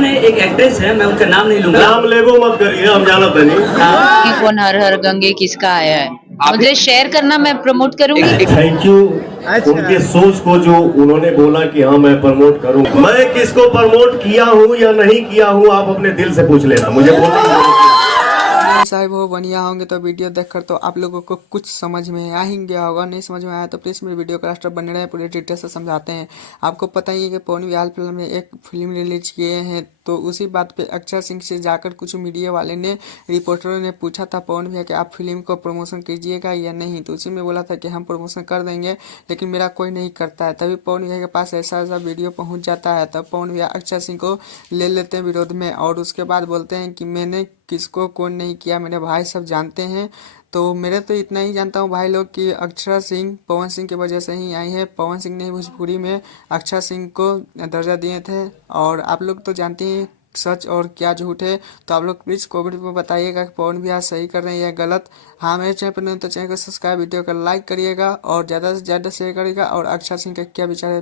मैंने एक एक्ट्रेस है, मैं उनका नाम नहीं लूंगा। नाम लेबो मत करिए, हम जानत नहीं। कि कौन हर हर गंगे किसका आया है, मुझे शेयर करना, मैं प्रमोट करूंगी। थैंक यू उनके सोच को जो उन्होंने बोला कि हाँ मैं प्रमोट करूं। मैं किसको प्रमोट किया हूं या नहीं किया हूं, आप अपने दिल से पूछ लेना, मुझे बोलने की जरूरत नहीं। साहिब हो बढ़िया होंगे तो वीडियो देखकर तो आप लोगों को कुछ समझ में आ ही गया होगा। नहीं समझ में आया तो प्लीज़ मेरे वीडियो का लास्ट तक बने रहे, पूरे डिटेल से समझाते हैं। आपको पता ही है कि पवन विहाल फिल्म में एक फिल्म रिलीज किए हैं, तो उसी बात पे अक्षर सिंह से जाकर कुछ मीडिया वाले ने, रिपोर्टरों ने पूछा था पवन भैया कि आप फिल्म को प्रमोशन कीजिएगा या नहीं, तो उसी में बोला था कि हम प्रमोशन कर देंगे लेकिन मेरा कोई नहीं करता है। तभी पवन भैया के पास ऐसा ऐसा वीडियो पहुंच जाता है, तब पवन भैया अक्षर सिंह को ले लेते हैं विरोध में, और उसके बाद बोलते हैं कि मैंने किसको कौन नहीं किया, मेरे भाई सब जानते हैं। तो मेरे तो इतना ही जानता हूँ भाई लोग कि अक्षरा सिंह पवन सिंह की वजह से ही आई है। पवन सिंह ने भोजपुरी में अक्षरा सिंह को दर्जा दिए थे, और आप लोग तो जानते हैं सच और क्या झूठ है। तो आप लोग प्लीज़ कमेंट में बताइएगा कि पवन भैया सही कर रहे हैं या गलत। हाँ, मेरे चैनल पर नहीं तो चैनल को सब्सक्राइब, वीडियो को लाइक करिएगा और ज़्यादा से ज़्यादा शेयर करिएगा। और अक्षरा सिंह का क्या विचार है